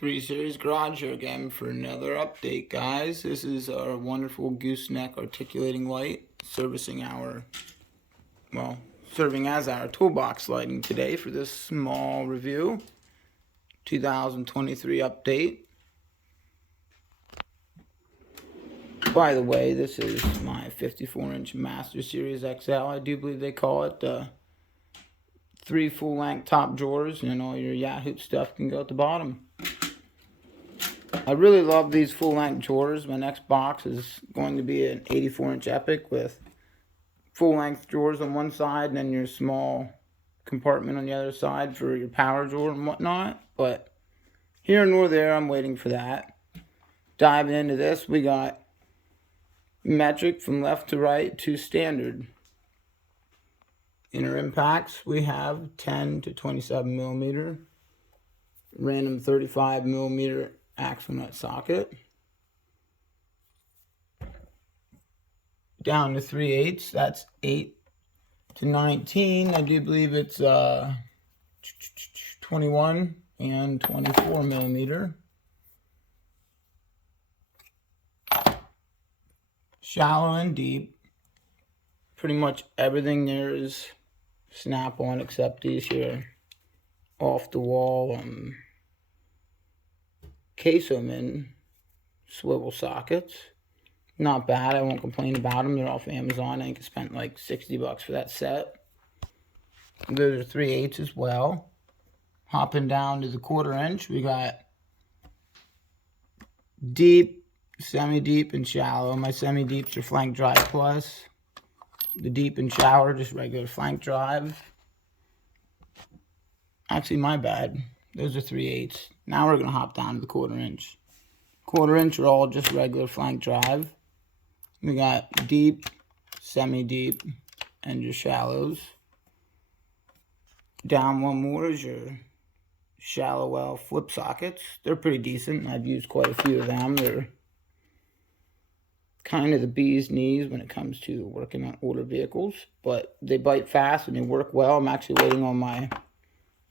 3Series Garage here again for another update, guys. This is our wonderful gooseneck articulating light serving as our toolbox lighting today for this small review 2023 update. By the way, this is my 54-inch Master Series XL. I do believe they call it. 3 full-length top drawers, and all your Yahoo stuff can go at the bottom. I really love these full-length drawers. My next box is going to be an 84-inch Epic with full-length drawers on one side and then your small compartment on the other side for your power drawer and whatnot. But here nor there, I'm waiting for that. Diving into this, we got metric from left to right to standard. Inner impacts, we have 10 to 27 millimeter, random 35 millimeter axle nut socket, down to 3/8, that's 8 to 19. I do believe it's 21 and 24 millimeter. Shallow and deep. Pretty much everything there is snap-on except these here off-the-wall Caseoman swivel sockets. Not bad. I won't complain about them. They're off Amazon. I think I spent like $60 for that set. Those are 3/8 as well. Hopping down to the 1/4 inch, we got deep, semi-deep, and shallow. My semi-deeps are flank drive plus. The deep and shallow, just regular flank drive. Actually, my bad. Those are 3/8. Now we're going to hop down to the 1/4 inch. 1/4 inch are all just regular flank drive. We got deep, semi-deep, and your shallows. Down one more is your shallow well flip sockets. They're pretty decent. I've used quite a few of them. They're kind of the bee's knees when it comes to working on older vehicles, but they bite fast and they work well. I'm actually waiting on my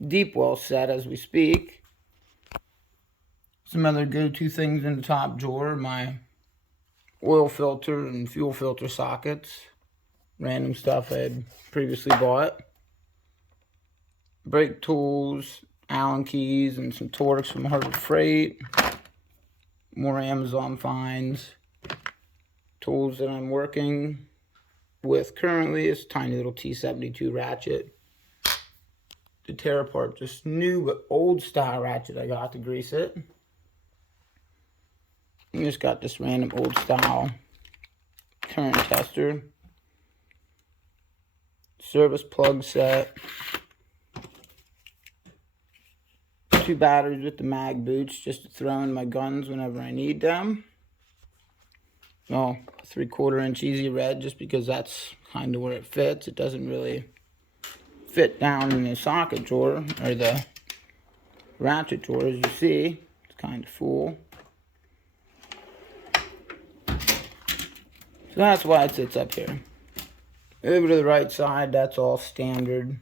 deep well set as we speak. Some other go-to things in the top drawer, my oil filter and fuel filter sockets, random stuff I had previously bought, brake tools, Allen keys, and some Torx from Harbor Freight, more Amazon finds. Tools that I'm working with currently is tiny little T72 ratchet to tear apart this new but old style ratchet I got to grease it. And just got this random old style current tester, service plug set, 2 batteries with the mag boots just to throw in my guns whenever I need them. Well, 3/4 inch easy red, just because that's kind of where it fits. It doesn't really fit down in the socket drawer, or the ratchet drawer, as you see. It's kind of full. So that's why it sits up here. Over to the right side, that's all standard.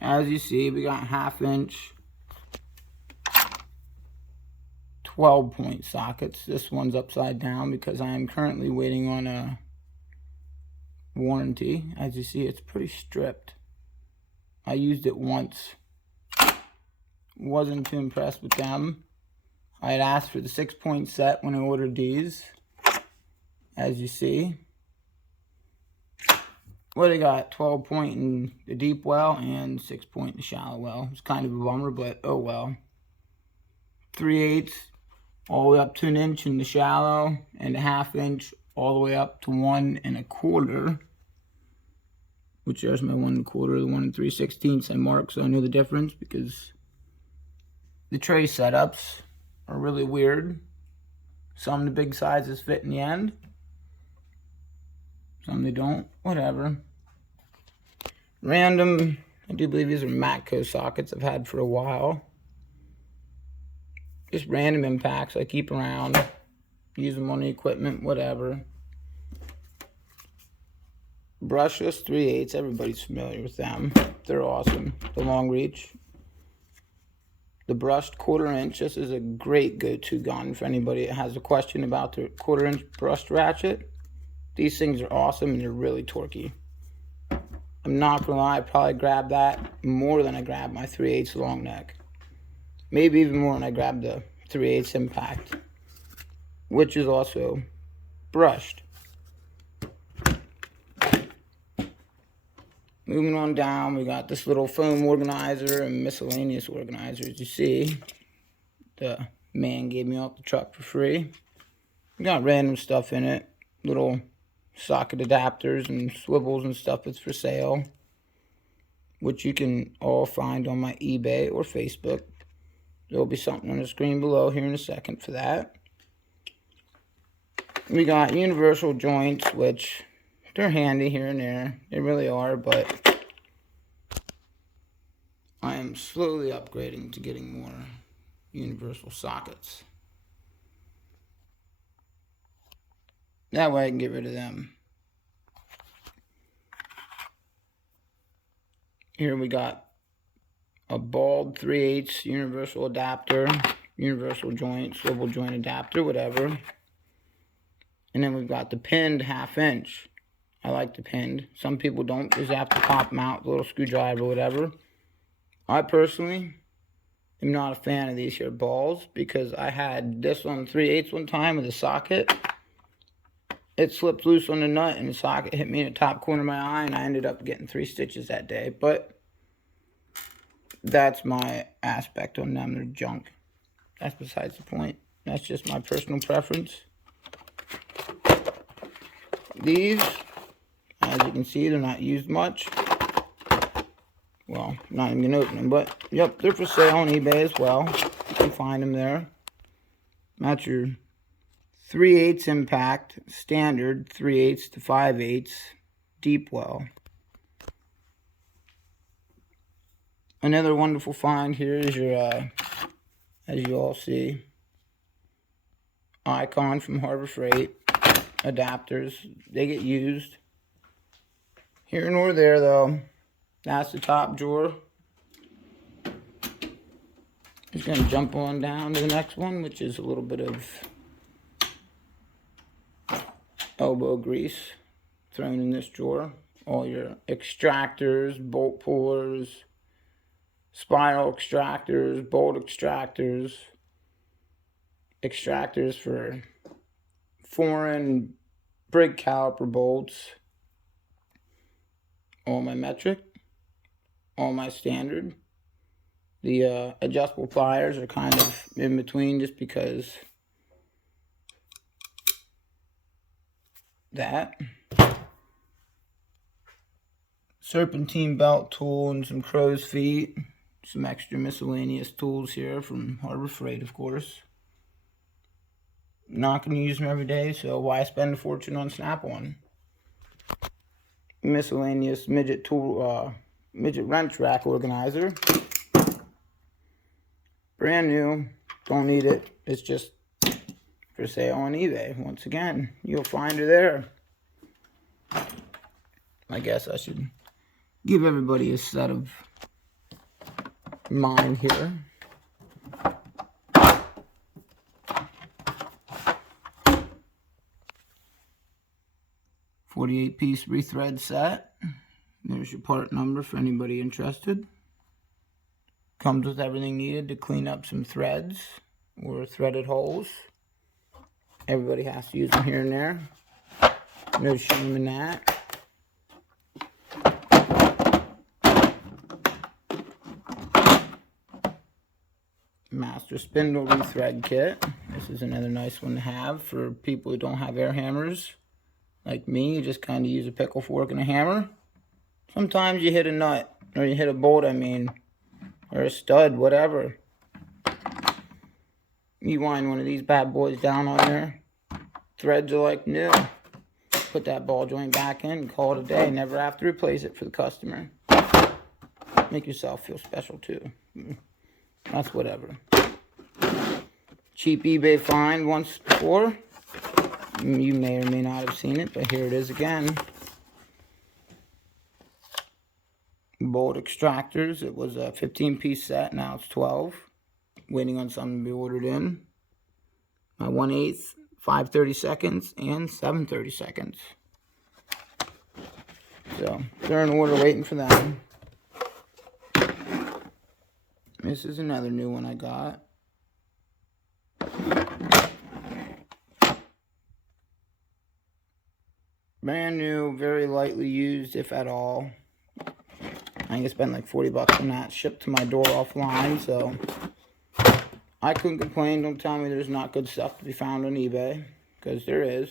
As you see, we got 1/2 inch 12-point sockets. This one's upside down because I am currently waiting on a warranty. As you see, it's pretty stripped. I used it once. Wasn't too impressed with them. I had asked for the 6-point set when I ordered these. As you see. What I got? 12-point in the deep well and 6-point in the shallow well. It's kind of a bummer, but oh well. 3/8 all the way up to 1 inch in the shallow, and 1/2 inch all the way up to 1 1/4, which there's my 1 1/4, the 1 3/16 I mark, so I know the difference because the tray setups are really weird. Some of the big sizes fit in the end, some they don't, whatever. Random, I do believe these are Matco sockets I've had for a while. Just random impacts I keep around, use them on the equipment, whatever. Brushless 3/8, everybody's familiar with them. They're awesome. The long reach. the brushed 1/4 inch. This is a great go-to gun for anybody that has a question about the 1/4 inch brushed ratchet. These things are awesome and they're really torquey. I'm not gonna lie, I probably grab that more than I grab my 3/8 long neck. Maybe even more than I grab the 3/8 impact, which is also brushed. Moving on down, we got this little foam organizer and miscellaneous organizer. As you see, the man gave me off the truck for free. We got random stuff in it, little socket adapters and swivels and stuff that's for sale, which you can all find on my eBay or Facebook. There'll be something on the screen below here in a second for that. We got universal joints, which they're handy here and there. They really are, but I am slowly upgrading to getting more universal sockets. That way I can get rid of them. Here we got a bald 3/8 universal adapter, universal joint, swivel joint adapter, whatever. And then we've got the pinned 1/2 inch. I like the pinned. Some people don't, just have to pop them out with a little screwdriver or whatever. I personally am not a fan of these here balls because I had this on 3/8 one time with a socket. It slipped loose on the nut and the socket hit me in the top corner of my eye and I ended up getting 3 stitches that day. But that's my aspect on them. They're junk. That's besides the point. That's just my personal preference. These, as you can see, they're not used much. Well, I'm not even going to open them, but yep, they're for sale on eBay as well. You can find them there. That's your 3/8 impact, standard 3/8 to 5/8 deep well. Another wonderful find here is your, as you all see, Icon from Harbor Freight adapters. They get used here nor there though. That's the top drawer. Just gonna jump on down to the next one, which is a little bit of elbow grease thrown in this drawer. All your extractors, bolt pullers, spiral extractors, bolt extractors, extractors for foreign brake caliper bolts, all my metric, all my standard. The adjustable pliers are kind of in between just because that. Serpentine belt tool and some crow's feet. Some extra miscellaneous tools here from Harbor Freight, of course. Not going to use them every day, so why spend a fortune on Snap-on? Miscellaneous midget tool, midget wrench rack organizer. Brand new. Don't need it. It's just for sale on eBay. Once again, you'll find her there. I guess I should give everybody a set of mine here. $48-piece rethread set. There's your part number for anybody interested. Comes with everything needed to clean up some threads or threaded holes. Everybody has to use them here and there. No shame in that. Master spindle rethread kit. This is another nice one to have for people who don't have air hammers. Like me, you just kind of use a pickle fork and a hammer. Sometimes you hit a nut, or you hit a bolt, I mean, or a stud, whatever. You wind one of these bad boys down on there. Threads are like new. Put that ball joint back in and call it a day. Never have to replace it for the customer. Make yourself feel special too. That's whatever. Cheap eBay find once before. You may or may not have seen it, but here it is again. Bolt extractors. It was a 15-piece set. Now it's 12. waiting on something to be ordered in. My 1/8, 5/30 seconds, and 7/30 seconds. So they're in order, waiting for them. This is another new one I got. Brand new, very lightly used, if at all. I think I spent like 40 bucks on that, shipped to my door offline, so I couldn't complain. Don't tell me there's not good stuff to be found on eBay, because there is.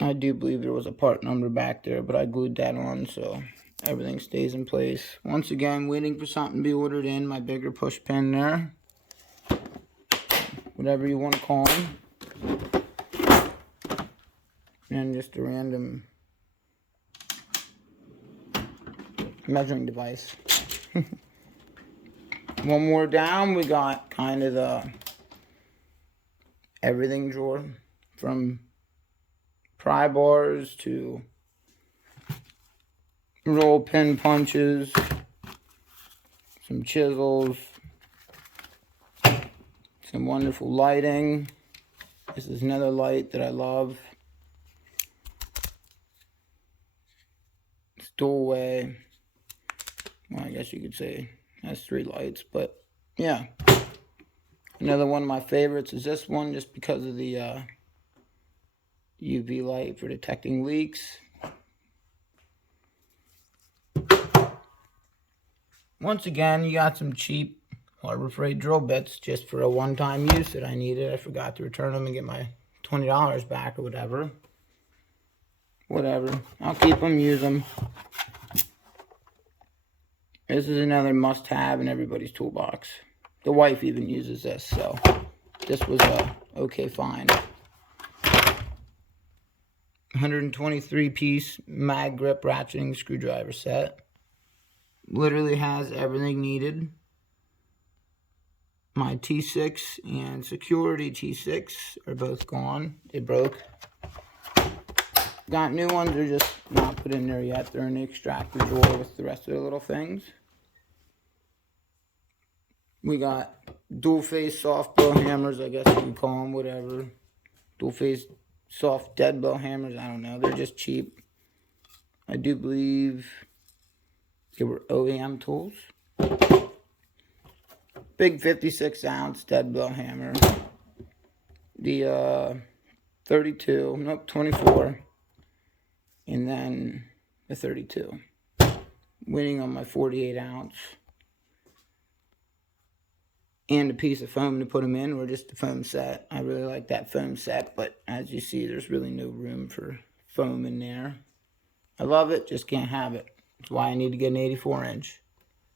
I do believe there was a part number back there, but I glued that on, so everything stays in place. Once again, waiting for something to be ordered in. My bigger push pin there. Whatever you want to call them. And just a random measuring device. One more down, we got kind of the everything drawer, from pry bars to roll pin punches, some chisels, some wonderful lighting. This is another light that I love. Stowaway. Well, I guess you could say it has 3 lights, but yeah. Another one of my favorites is this one, just because of the UV light for detecting leaks. Once again, you got some cheap Harbor Freight drill bits just for a one-time use that I needed. I forgot to return them and get my $20 back or whatever. Whatever. I'll keep them, use them. This is another must-have in everybody's toolbox. The wife even uses this, so this was a okay find. 123-piece mag grip ratcheting screwdriver set. Literally has everything needed. My T6 and security T6 are both gone. They broke. Got new ones, they're just not put in there yet. They're in the extractor drawer with the rest of the little things. We got dual face soft blow hammers, I guess you can call them, whatever. Dual face soft dead blow hammers, I don't know. They're just cheap. I do believe they were OEM tools. Big 56-ounce dead blow hammer. The 32, nope, 24. And then the 32. Winning on my 48-ounce. And a piece of foam to put them in, or just a foam set. I really like that foam set, but as you see, there's really no room for foam in there. I love it, just can't have it. That's why I need to get an 84-inch.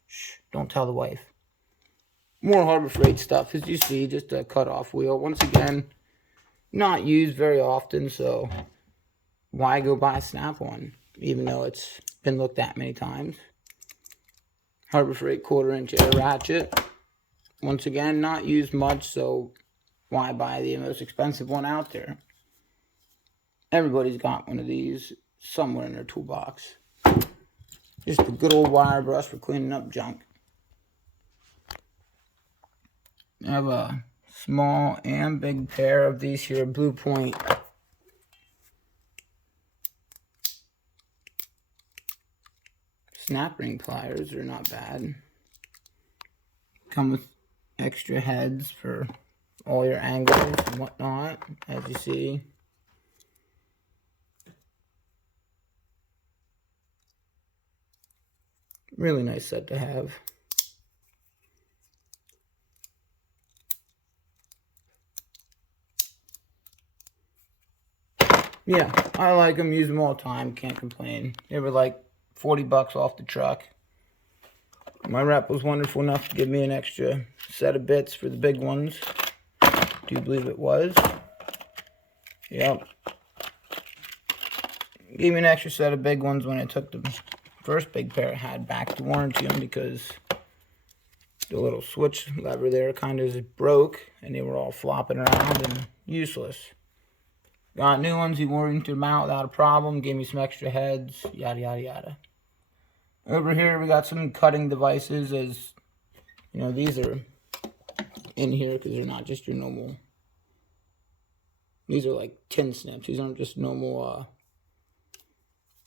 Shh, don't tell the wife. More Harbor Freight stuff, as you see, just a cut-off wheel. Once again, not used very often, so why go buy a Snap-on, even though it's been looked at many times. Harbor Freight 1/4-inch air ratchet. Once again, not used much, so why buy the most expensive one out there? Everybody's got one of these somewhere in their toolbox. Just a good old wire brush for cleaning up junk. I have a small and big pair of these here Blue Point snap ring pliers. They're not bad. Come with extra heads for all your angles and whatnot, as you see. Really nice set to have. Yeah, I like them, use them all the time, can't complain. They were like 40 bucks off the truck. My rep was wonderful enough to give me an extra set of bits for the big ones. Do you believe it was? Yep. Gave me an extra set of big ones when I took the first big pair I had back to warranty them, because the little switch lever there kind of broke and they were all flopping around and useless. Got new ones, he warranted them out without a problem, gave me some extra heads, yada yada yada. Over here we got some cutting devices, as you know, these are in here because they're not just your normal. These are like tin snips. These aren't just normal,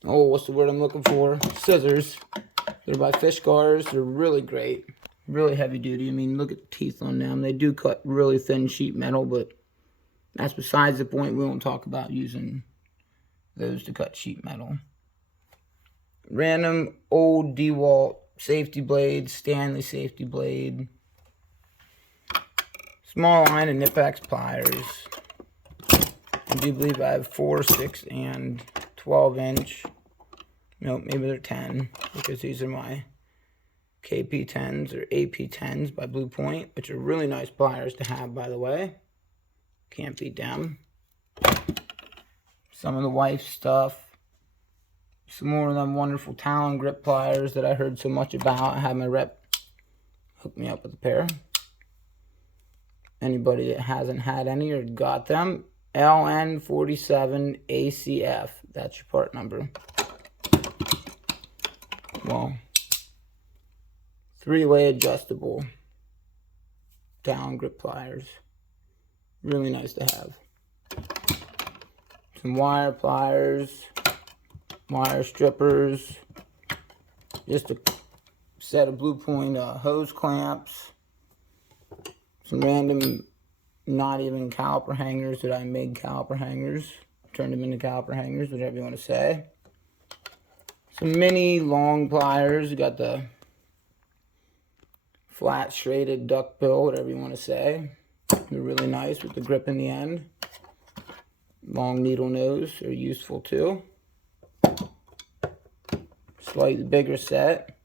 oh, what's the word I'm looking for? Scissors. They're by Fish-Gars. They're really great. Really heavy duty. I mean, look at the teeth on them. They do cut really thin sheet metal, but that's besides the point. We won't talk about using those to cut sheet metal. Random old DeWalt safety blade, Stanley safety blade. Small line of Nipex pliers. I do believe I have 4, 6, and 12 inch. Nope, maybe they're 10, because these are my KP10s or AP10s by Blue Point, which are really nice pliers to have, by the way. Can't beat them. Some of the wife's stuff. Some more of them wonderful Talon grip pliers that I heard so much about. I had my rep hook me up with a pair. Anybody that hasn't had any or got them, LN47ACF. That's your part number. Well, 3-way adjustable Talon grip pliers. Really nice to have. Some wire pliers, wire strippers, just a set of Blue Point hose clamps, some random not even caliper hangers that I made caliper hangers, turned them into caliper hangers, whatever you want to say. Some mini long pliers. You got the flat serrated duck bill, whatever you want to say. They're really nice with the grip in the end. Long needle nose are useful too. Slightly bigger set.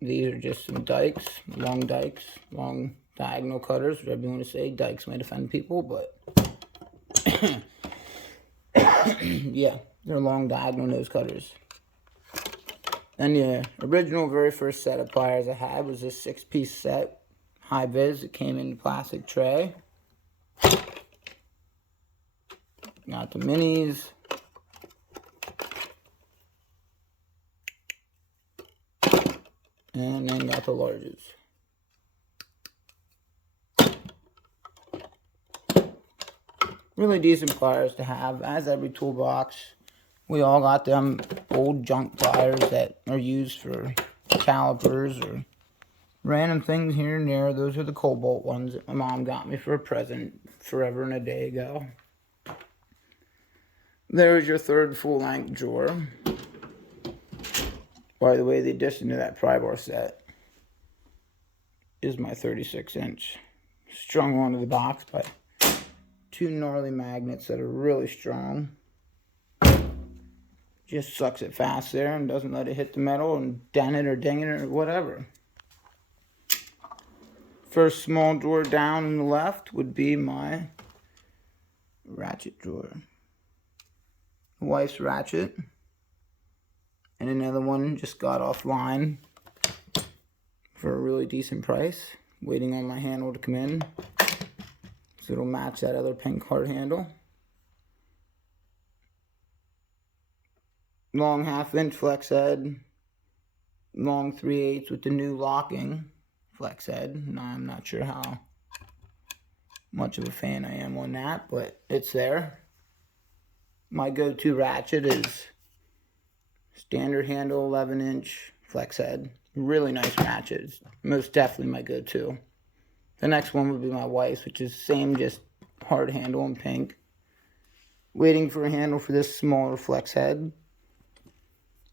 These are just some dikes, long diagonal cutters, whatever you want to say. Dikes might offend people, but yeah, they're long diagonal nose cutters. And the original very first set of pliers I had was this 6-piece set, high vis. It came in a plastic tray. Got the minis. And then got the larges. Really decent pliers to have, as every toolbox. We all got them old junk pliers that are used for calipers or random things here and there. Those are the Cobalt ones that my mom got me for a present forever and a day ago. There's your third full-length drawer. By the way, the addition to that pry bar set is my 36-inch, strung onto the box by 2 gnarly magnets that are really strong. Just sucks it fast there and doesn't let it hit the metal and dent it or ding it or whatever. First small drawer down on the left would be my ratchet drawer. Wife's ratchet. And another one just got offline for a really decent price. Waiting on my handle to come in, so it'll match that other pink hard handle. Long 1/2-inch flex head. Long 3/8 with the new locking flex head. Now, I'm not sure how much of a fan I am on that, but it's there. My go-to ratchet is standard handle 11-inch flex head. Really nice ratchet. It's most definitely my go-to. The next one would be my wife's, which is same, just hard handle in pink. Waiting for a handle for this smaller flex head.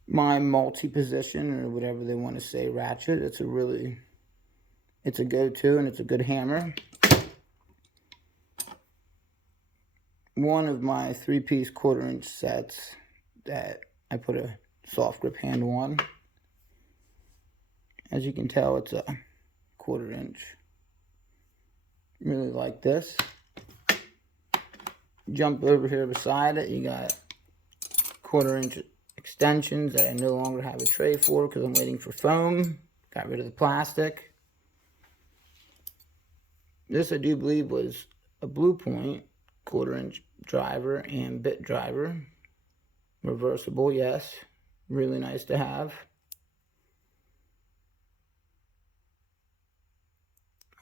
My multi-position, or whatever they want to say, ratchet. It's a go-to, and it's a good hammer. One of my 3-piece 1/4-inch sets that I put a soft grip handle on. As you can tell, it's a 1/4-inch. Really like this. Jump over here beside it, you got 1/4-inch extensions that I no longer have a tray for because I'm waiting for foam. Got rid of the plastic. This, I do believe, was a Blue Point 1/4" driver and bit driver. Reversible, yes. Really nice to have.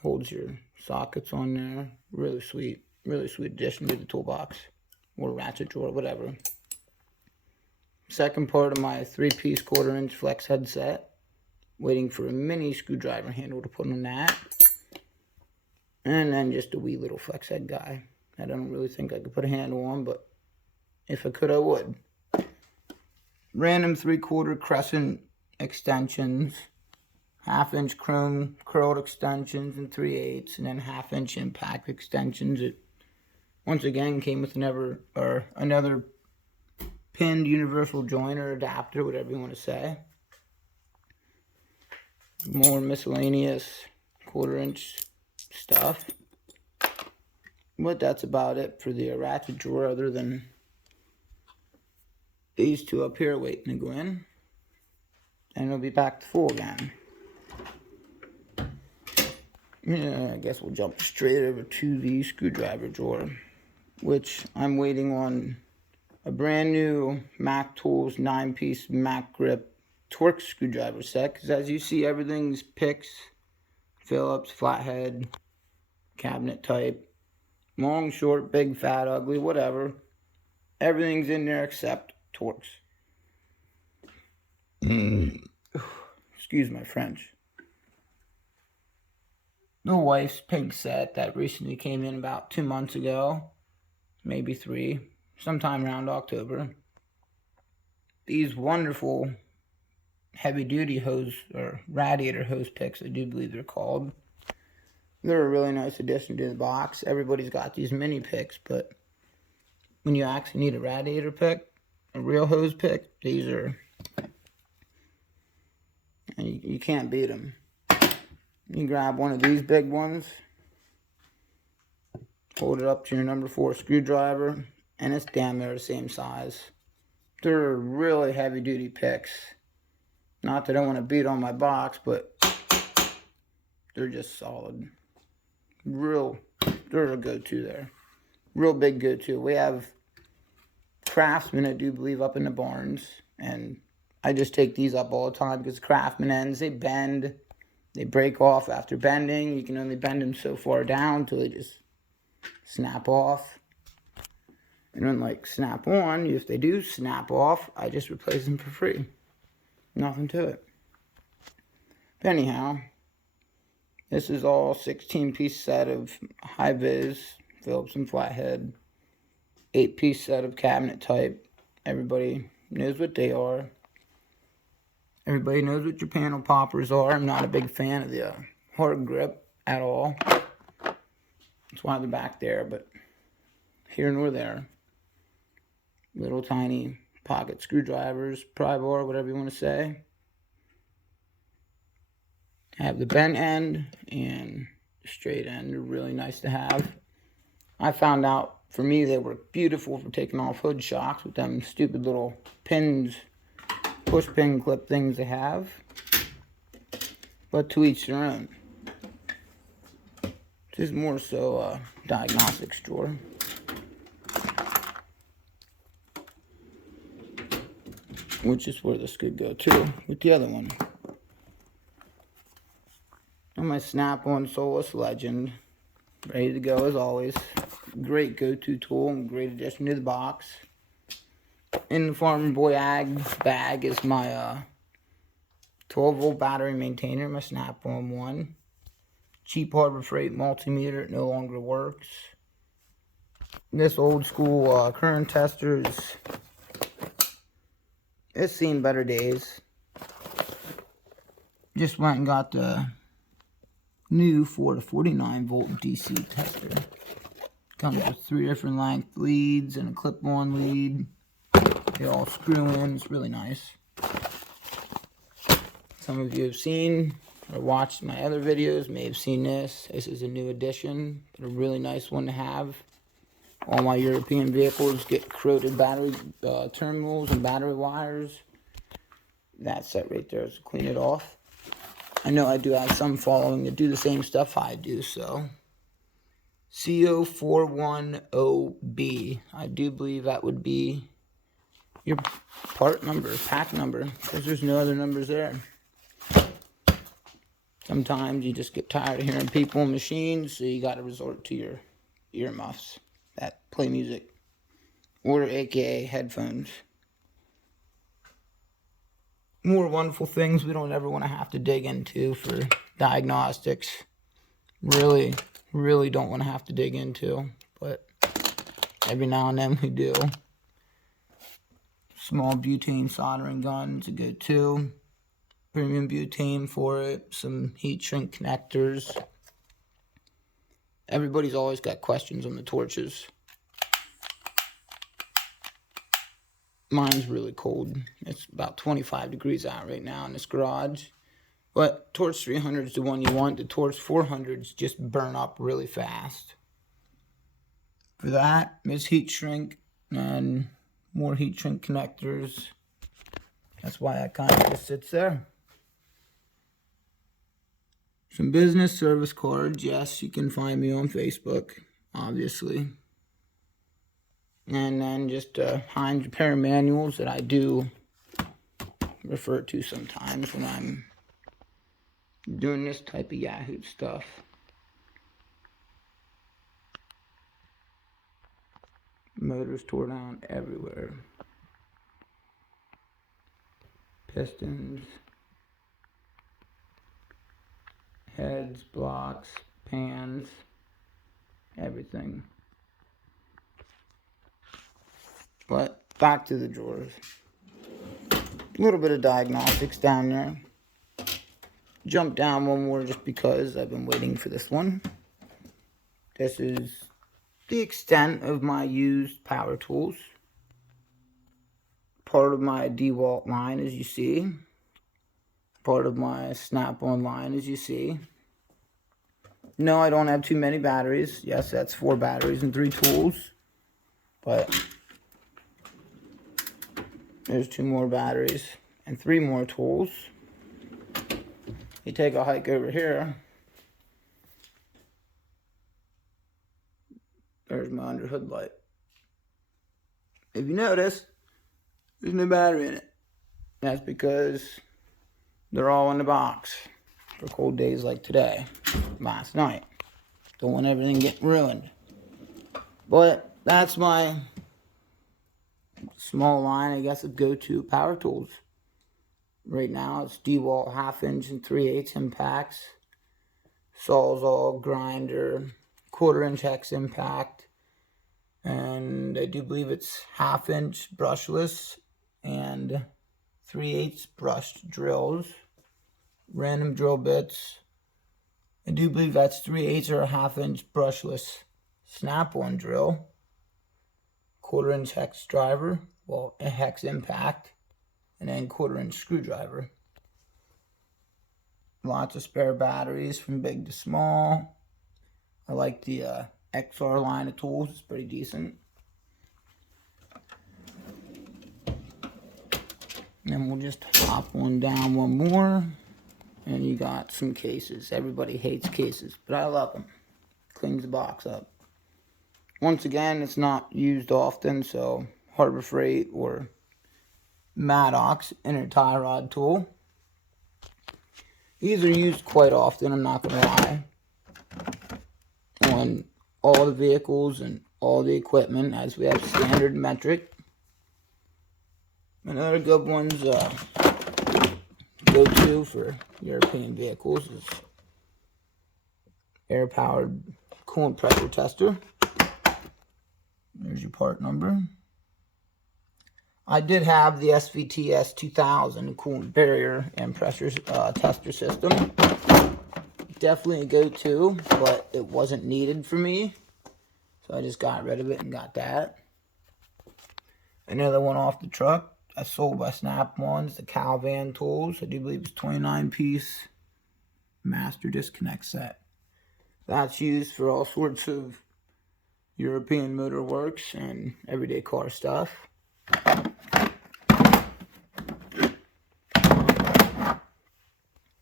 Holds your sockets on there. Really sweet addition to the toolbox. Or ratchet drawer, whatever. Second part of my 3-piece 1/4" flex headset. Waiting for a mini screwdriver handle to put on that. And then just a wee little flex head guy. I don't really think I could put a handle on, but if I could, I would. Random 3/4 crescent extensions. 1/2" chrome curled extensions and 3/8, and then 1/2" impact extensions. It once again came with another pinned universal joint or adapter, whatever you want to say. More miscellaneous 1/4" stuff. But that's about it for the ratchet drawer, other than these two up here waiting to go in. And it'll be back to full again. Yeah, I guess we'll jump straight over to the screwdriver drawer, which I'm waiting on a brand new Mac Tools 9-piece Mac Grip Torx screwdriver set. Because as you see, everything's picks, Phillips, flathead, cabinet type, long, short, big, fat, ugly, whatever. Everything's in there except Torx. Excuse my French. The wife's pink set that recently came in about 2 months ago, maybe 3, sometime around October. These wonderful heavy-duty hose, or radiator hose picks, I do believe they're called. They're a really nice addition to the box. Everybody's got these mini picks, but when you actually need a radiator pick, a real hose pick, these are, and you can't beat them. You grab one of these big ones, hold it up to your number 4 screwdriver, and it's damn near the same size. They're really heavy-duty picks. Not that I want to beat on my box, but they're just solid. They're a go-to there. Real big go-to. We have Craftsman, I do believe, up in the barns, and I just take these up all the time because Craftsman ends, they bend, they break off after bending. You can only bend them so far down until they just snap off. And then, like, snap on, if they do snap off, I just replace them for free. Nothing to it. But anyhow, this is all 16-piece set of high-vis Phillips and flathead. 8-piece set of cabinet type. Everybody knows what they are. Everybody knows what your panel poppers are. I'm not a big fan of the hard grip at all. That's why they're back there, but here nor there. Little tiny pocket screwdrivers, pry bar, whatever you want to say. I have the bent end and the straight end. They're really nice to have. I found out, for me, they were beautiful for taking off hood shocks with them stupid little pins, push pin clip things they have. But to each their own. This is more so a diagnostics drawer. Which is where this could go too, with the other one. And my Snap-on Solus Legend, ready to go as always. Great go-to tool and great addition to the box. In the Farmer Boy Ag bag is my 12-volt battery maintainer, my Snap-on one. Cheap Harbor Freight multimeter, it no longer works. This old school current tester is, it's seen better days. Just went and got the new 4 to 49 volt DC tester. Comes with 3 different length leads and a clip-on lead. They all screw in. It's really nice. Some of you have seen or watched my other videos may have seen this. This is a new addition, but a really nice one to have. All my European vehicles get corroded battery terminals and battery wires. That set right there is to clean it off. I know I do have some following that do the same stuff I do, so CO410B. I do believe that would be your part number, pack number, because there's no other numbers there. Sometimes you just get tired of hearing people and machines, so you got to resort to your earmuffs that play music, or aka headphones. More wonderful things we don't ever want to have to dig into for diagnostics. Really don't want to have to dig into, but every now and then we do. Small butane soldering gun to go to. Premium butane for it. Some heat shrink connectors. Everybody's always got questions on the torches. Mine's really cold. It's about 25 degrees out right now in this garage. But Torch 300 is the one you want. The Torch 400s just burn up really fast. For that, is heat shrink and more heat shrink connectors. That's why that kind of just sits there. Some business service cards. Yes, you can find me on Facebook, obviously. And then just Heinz repair manuals that I do refer to sometimes when I'm doing this type of Yahoo stuff. Motors tore down everywhere. Pistons, heads, blocks, pans, everything. But back to the drawers. A little bit of diagnostics down there. Jump down one more just because I've been waiting for this one. This is the extent of my used power tools. Part of my DeWalt line, as you see. Part of my Snap-on line, as you see. No, I don't have too many batteries. Yes, that's 4 batteries and 3 tools. But there's 2 more batteries and 3 more tools. You take a hike over here. There's my under hood light. If you notice, there's no battery in it. That's because they're all in the box for cold days like today, last night. Don't want everything getting ruined. But that's my small line, I guess, of go-to power tools. Right now, it's DeWalt 1/2" and 3/8 impacts, Sawzall grinder, 1/4" hex impact, and I do believe it's 1/2" brushless and 3/8 brushed drills, random drill bits. I do believe that's 3/8 or a 1/2" brushless Snap-on drill, 1/4" hex driver, well, a hex impact, and then 1/4" screwdriver. Lots of spare batteries from big to small. I like the XR line of tools. It's pretty decent. And we'll just hop on down one more. And you got some cases. Everybody hates cases, but I love them. Cleans the box up. Once again, it's not used often, so Harbor Freight or Maddox inner tie rod tool. These are used quite often, I'm not going to lie, on all the vehicles and all the equipment, as we have standard metric. Another good one's go-to for European vehicles is air-powered coolant pressure tester. There's your part number. I did have the SVTS 2000 coolant barrier and pressure tester system. Definitely a go-to, but it wasn't needed for me, so I just got rid of it and got that. Another one off the truck. I sold by Snap-ons, the Calvan tools. I do believe it's 29-piece master disconnect set. That's used for all sorts of European motor works and everyday car stuff.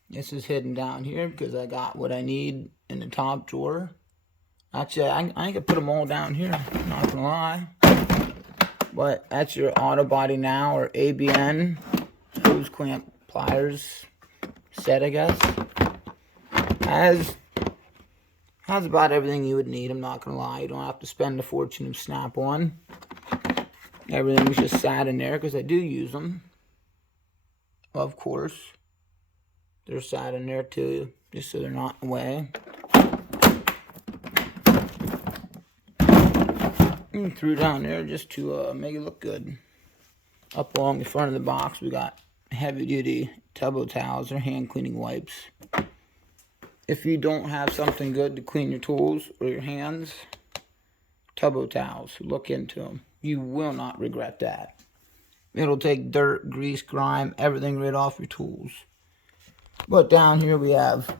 This is hidden down here because I got what I need in the top drawer. Actually, I could put them all down here, not gonna lie. But that's your auto body now, or ABN hose clamp pliers set, I guess. Has about everything you would need, I'm not gonna lie. You don't have to spend a fortune of Snap-on. Everything's just sat in there because I do use them. Of course. They're sat in there too, just so they're not in the way. And threw down there just to make it look good. Up along the front of the box, we got heavy duty tubbo towels or hand cleaning wipes. If you don't have something good to clean your tools or your hands, tubbo towels, look into them. You will not regret that. It'll take dirt, grease, grime, everything right off your tools. But down here we have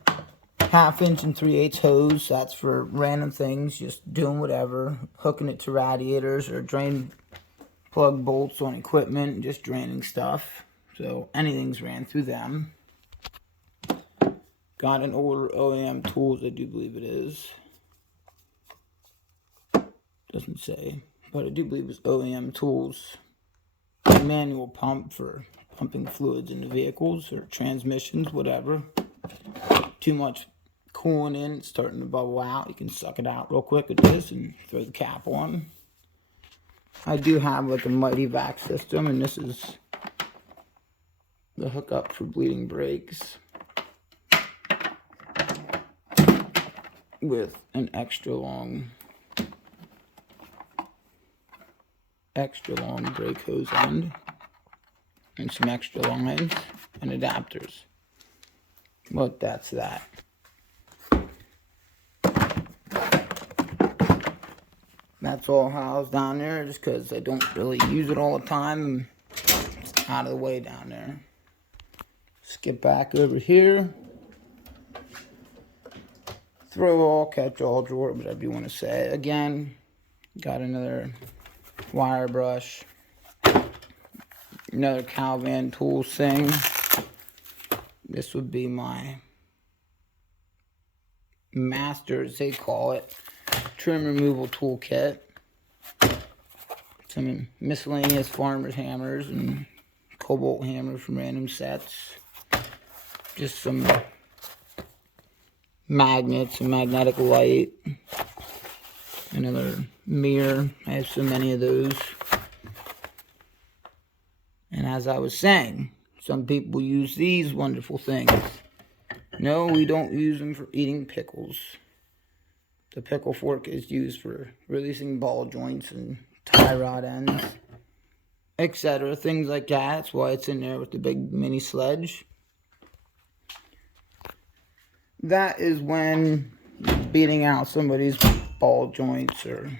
1/2 inch and 3/8 hose. That's for random things, just doing whatever. Hooking it to radiators or drain plug bolts on equipment, just draining stuff. So anything's ran through them. Got an older OEM tools, I do believe it is. Doesn't say, but I do believe it's OEM tools. A manual pump for pumping fluids into vehicles or transmissions, whatever. Too much coolant in, it's starting to bubble out. You can suck it out real quick with this and throw the cap on. I do have like a Mighty Vac system, and this is the hookup for bleeding brakes with an extra long brake hose end and some extra lines and adapters. But that's that. That's all housed down there just because I don't really use it all the time. It's out of the way down there. Skip back over here. Throw all, catch all drawer, whatever you want to say. Again, got another wire brush. Another Calvin Tools thing. This would be my Masters, they call it. Trim removal toolkit. Some miscellaneous farmer's hammers and cobalt hammers from random sets. Just some magnets, a magnetic light. Another mirror. I have so many of those. And as I was saying, some people use these wonderful things. No, we don't use them for eating pickles. The pickle fork is used for releasing ball joints and tie rod ends, etc. Things like that. That's why it's in there with the big mini sledge. That is when beating out somebody's ball joints or,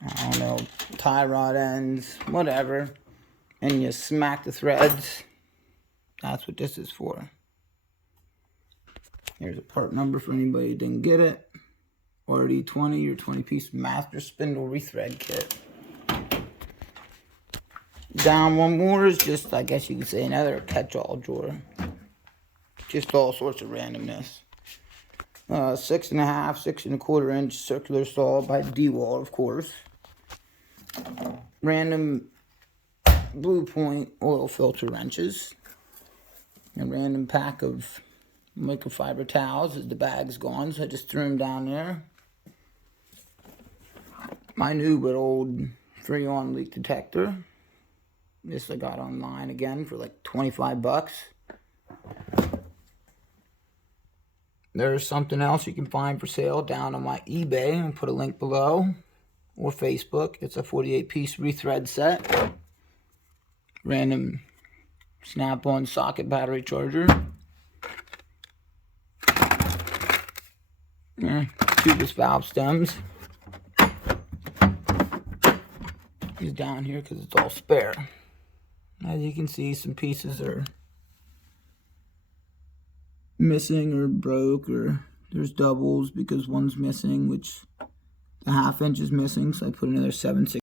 I don't know, tie rod ends, whatever, and you smack the threads. That's what this is for. Here's a part number for anybody who didn't get it. RD20, your 20-piece master spindle rethread kit. Down one more is just, I guess you could say, another catch-all drawer. Just all sorts of randomness. 6.5, 6.25 inch circular saw by D-Wall, of course. Random Blue Point oil filter wrenches. A random pack of microfiber towels as the bag's gone, so I just threw them down there. My new but old Freon leak detector. This I got online again for like 25 bucks. There's something else you can find for sale down on my eBay. I'll put a link below. Or Facebook. It's a 48-piece rethread set. Random snap-on socket battery charger. Tubeless valve stems. Is down here because it's all spare. As you can see, some pieces are missing or broke, or there's doubles because one's missing, which the 1/2 inch is missing, so I put another 7/16